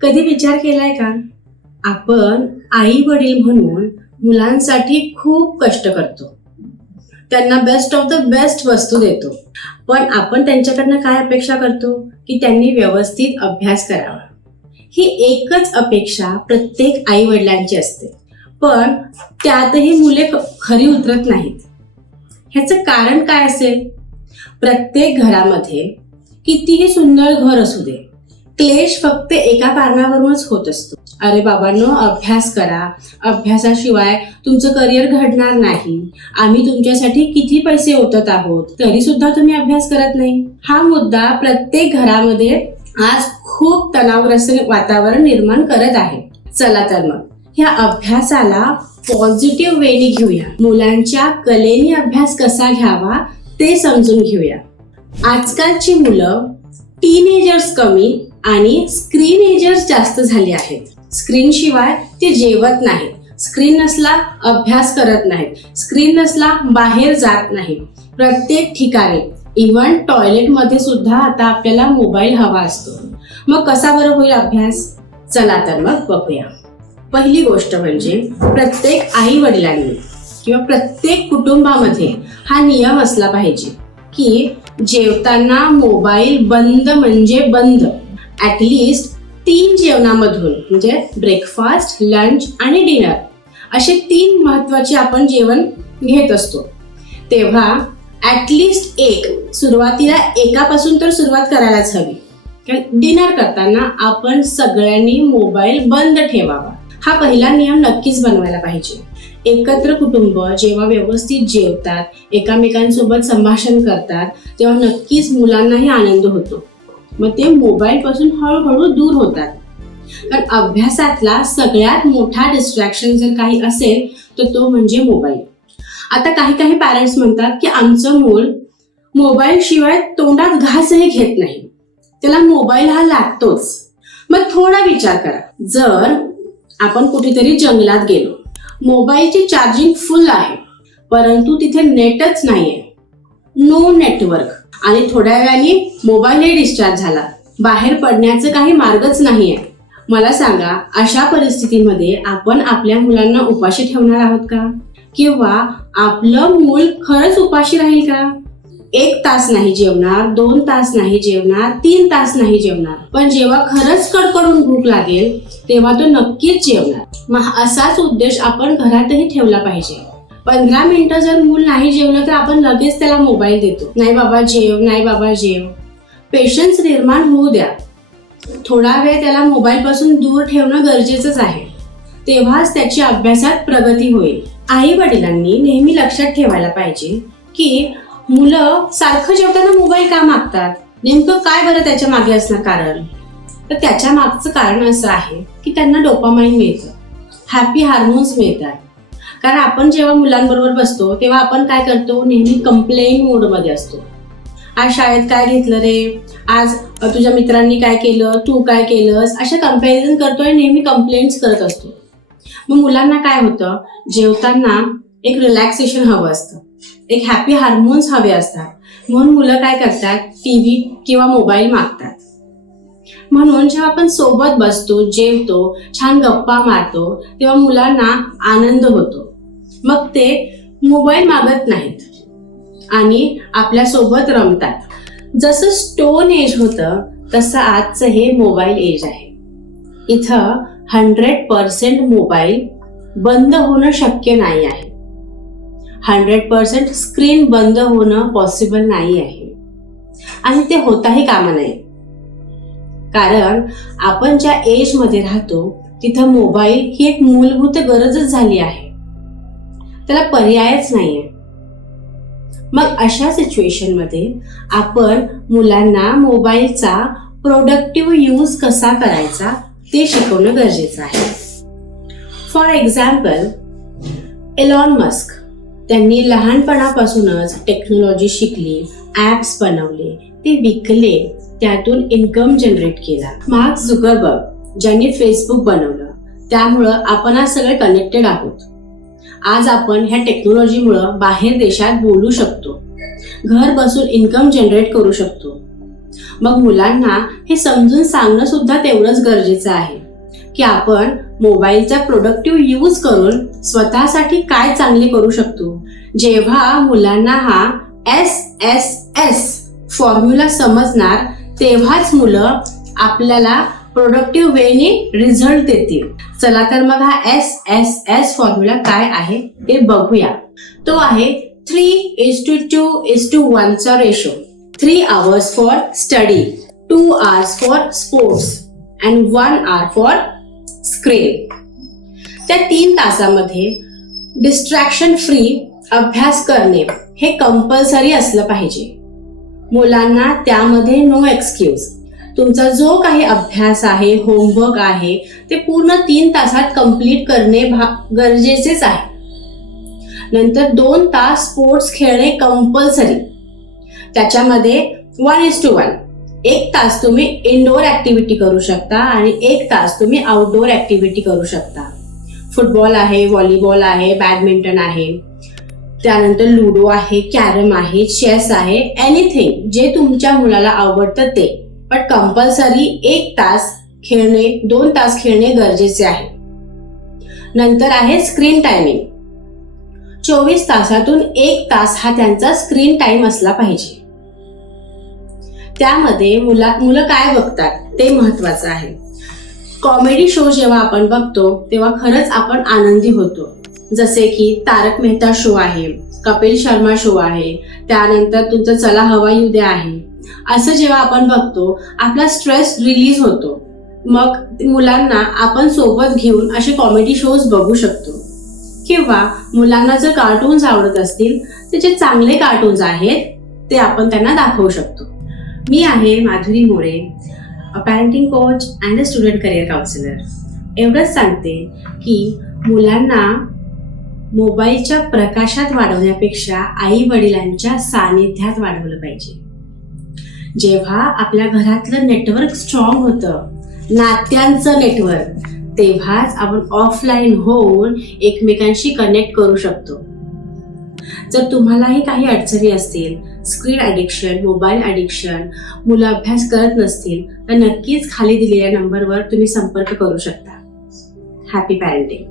कधी विचार केलाय का? आपण आई वडील म्हणून मुलांसाठी खूप कष्ट करतो, त्यांना बेस्ट ऑफ द बेस्ट वस्तू देतो, पण आपण त्यांच्याकडनं काय अपेक्षा करतो की त्यांनी व्यवस्थित अभ्यास करावा. ही एकच अपेक्षा प्रत्येक आई वडिलांची असते, पण त्यातही मुले खरी उतरत नाहीत. ह्याचं कारण काय असेल? प्रत्येक घरामध्ये कितीही सुंदर घर असू दे, क्लेश फक्त एका कारणावरूनच होत असतो. अरे बाबांनो, अभ्यास करा, अभ्यासाशिवाय तुमचं करिअर घडणार नाही, आम्ही तुमच्यासाठी किती पैसे ओतत आहोत तरी सुद्धा तुम्ही अभ्यास करत नाही. हा मुद्दा प्रत्येक घरामध्ये आज खूप तणावग्रस्त वातावरण निर्माण करत आहे. चला तर मग ह्या अभ्यासाला पॉझिटिव्ह वेने घेऊया. मुलांच्या कलेने अभ्यास कसा घ्यावा ते समजून घेऊया. आजकालची मुलं टीनेजर्स कमी आणि स्क्रीनेजर्स जास्त झाले आहेत. स्क्रीन शिवाय ते जेवत नाहीत, स्क्रीन नसला अभ्यास करत नाहीत, स्क्रीन नसला बाहेर जात नाहीत. प्रत्येक ठिकाणी इव्हन टॉयलेटमध्ये सुद्धा आता आपल्याला मोबाईल हवा असतो. मग कसा बरं होईल अभ्यास? चला तर मग बघूया. पहिली गोष्ट म्हणजे प्रत्येक आई वडिलांनी किंवा प्रत्येक कुटुंबामध्ये हा नियम असला पाहिजे की जेवताना मोबाईल बंद म्हणजे बंद. ॲटलिस्ट 3 जेवणामधून म्हणजे ब्रेकफास्ट, लंच आणि डिनर असे 3 महत्त्वाचे आपण जेवण घेत असतो, तेव्हा ॲटलिस्ट सुरुवातीला एकापासून तर सुरुवात करायलाच हवी. डिनर करताना आपण सगळ्यांनी मोबाईल बंद ठेवावा. हा पहिला नियम नक्कीच बनवायला पाहिजे. एकत्र कुटुंब जेव्हा व्यवस्थित जेवतात, एकामेकांसोबत संभाषण करतात, तेव्हा नक्कीच मुलांनाही आनंद होतो. मग ते मोबाईल पासून हळूहळू दूर होतात. कारण अभ्यासातला सगळ्यात मोठा डिस्ट्रॅक्शन जर काही असेल तर तो म्हणजे मोबाईल. आता काही पॅरेंट्स म्हणतात की आमचं मूल मोबाईल शिवाय तोंडात घासही घेत नाही, त्याला मोबाईल हा लागतोच. मग थोडा विचार करा, जर आपण कुठेतरी जंगलात गेलो, मोबाईलची चार्जिंग फुल आहे परंतु तिथे नेटच नाहीये, नो नेटवर्क, आणि थोड्या वेळाने मोबाईलही डिस्चार्ज झाला, बाहेर पडण्याचा काही मार्गच नाहीये. मला सांगा, अशा परिस्थितीमध्ये आपण आपल्या मुलांना उपाशी ठेवणार आहोत का? किंवा आपलं मूल खरंच उपाशी राहील का? 1 तास नाही जेवणार, 2 तास नाही जेवणार, 3 तास नाही जेवणार, पण जेव्हा खरंच कडकडून भूक लागेल तेव्हा तो नक्कीच जेवणार. मग असाच उद्देश आपण घरातही ठेवला पाहिजे. 15 मिनिटं जर मूल नाही जेवलं तर आपण लगेच त्याला मोबाईल देतो. नाही बाबा जेव, नाही बाबा जेव. पेशन्स निर्माण होऊ द्या. थोडा वेळ त्याला मोबाईल पासून दूर ठेवणं गरजेचंच आहे, तेव्हाच त्याची अभ्यासात प्रगती होईल. आई वडिलांनी नेहमी लक्षात ठेवायला पाहिजे की मुलं सारखं जेवताना मोबाईल का मागतात, नेमकं काय बरं त्याच्या मागे असणार कारण? तर त्याच्या मागचं कारण असं आहे की त्यांना डोपामाइन मिळतं, हॅपी हार्मोन्स मिळतात. कारण आपण जेव्हा मुलांबरोबर बसतो तेव्हा आपण काय करतो, नेहमी कंप्लेन मोडमध्ये असतो. आज शाळेत काय घेतलं रे, आज तुझ्या मित्रांनी काय केलं, तू काय केलंस, अशा कंपॅरिझन करतोय, नेहमी कंप्लेंट्स करत असतो. मग मुलांना काय होतं, जेवताना एक रिलॅक्सेशन हवं असतं, एक हॅपी हार्मोन्स हवे असतात, म्हणून मुलं काय करतात, टीव्ही किंवा मोबाईल मागतात. म्हणून जेव्हा आपण सोबत बसतो, जेवतो, छान गप्पा मारतो, तेव्हा मुलांना आनंद होतो. मग ते मोबाईल मागत नाहीत आणि आपल्या सोबत रमतात. जसं स्टोन एज होतं तसं आजचं हे मोबाईल एज आहे. इथं 100% मोबाईल बंद होणं शक्य नाही आहे. 100% स्क्रीन बंद होणं पॉसिबल नाही आहे आणि ते होताही कामा नये. कारण आपण ज्या एजमध्ये राहतो तिथं मोबाईल ही एक मूलभूत गरजच झाली आहे, त्याला पर्यायच नाहीये. मग अशा सिच्युएशनमध्ये आपण मुलांना मोबाईलचा प्रोडक्टिव्ह यूज कसा करायचा ते शिकवणं गरजेचं आहे. फॉर एक्झाम्पल, एलॉन मस्क, त्यांनी लहानपणापासूनच टेक्नॉलॉजी शिकली, ॲप्स बनवले, ते विकले, त्यातून इन्कम जनरेट केला. मार्क झुकरबर्ग, ज्यांनी फेसबुक बनवलं, त्यामुळं आपण आज सगळे कनेक्टेड आहोत. आज आपण ह्या टेक्नॉलॉजीमुळं बाहेर देशात बोलू शकतो, घर बसून इन्कम जनरेट करू शकतो. मग मुलांना हे समजून सांगणं सुद्धा तेवढंच गरजेचं आहे की आपण मोबाईलचा प्रोडक्टिव्ह यूज करून स्वतःसाठी काय चांगले करू शकतो. जेव्हा मुलांना हा SSS फॉर्म्युला समजणार तेव्हाच मुलं आपल्याला प्रोडक्टिव्ह वेने रिझल्ट देतील. चला तर मग हा SSS फॉर्म्युला काय आहे ते बघूया. तो आहे 3:2:1 चा ratio. 3 hours for study, 2 hours for sports and 1 hour for screen. त्या 3 तासामध्ये डिस्ट्रॅक्शन फ्री अभ्यास करणे हे कंपल्सरी असलं पाहिजे. मुलांना त्यामध्ये नो एक्सक्यूज. तुमचा जो काही अभ्यास आहे, होमवर्क आहे, ते पूर्ण 3 तासात कंप्लीट करणे गरजेचेच आहे. नंतर 2 तास स्पोर्ट्स खेळणे कंपल्सरी. त्याच्यामध्ये 1:1. 1 तास तुम्ही इनडोअर ऍक्टिव्हिटी करू शकता आणि 1 तास तुम्ही आउटडोअर ऍक्टिव्हिटी करू शकता. फुटबॉल आहे, व्हॉलीबॉल आहे, बॅडमिंटन आहे, त्यानंतर लुडो आहे, कॅरम आहे, चेस आहे, एनिथिंग जे तुमच्या मुलाला आवडतं ते. पण कंपल्सरी 1 तास खेळणे, 2 तास खेळणे गरजेचे आहे. नंतर आहे स्क्रीन टायमिंग. 24 तासातून 1 तास हा त्यांचा स्क्रीन टाइम असला पाहिजे. त्यामध्ये मुलं काय बघतात ते महत्वाचं आहे. कॉमेडी शो जेव्हा आपण बघतो तेव्हा खरंच आपण आनंदी होतो. जसे की तारक मेहता शो आहे, कपिल शर्मा शो आहे, त्यानंतर तुमचं चला हवा येऊ द्या आहे. असं जेव्हा आपण बघतो आपला स्ट्रेस रिलीज होतो. मग मुलांना आपण सोबत घेऊन असे कॉमेडी शोज बघू शकतो. किंवा मुलांना जर कार्टून्स आवडत असतील तर जे चांगले कार्टून्स आहेत ते आपण त्यांना दाखवू शकतो. मी आहे Madhuri More, a parenting coach and a student career counsellor. एवढंच सांगते की मुलांना मोबाईलच्या प्रकाशात वाढवण्यापेक्षा आई वडिलांच्या सानिध्यात वाढवलं पाहिजे. जेव्हा आपल्या घरातलं नेटवर्क स्ट्रॉंग होतं, नात्यांचं नेटवर्क, तेव्हाच आपण ऑफलाईन होऊन एकमेकांशी कनेक्ट करू शकतो. जर तुम्हालाही काही अडचणी असतील, स्क्रीन ॲडिक्शन, मोबाईल ॲडिक्शन, मुलं अभ्यास करत नसतील तर नक्कीच खाली दिलेल्या नंबरवर तुम्ही संपर्क करू शकता. Happy parenting.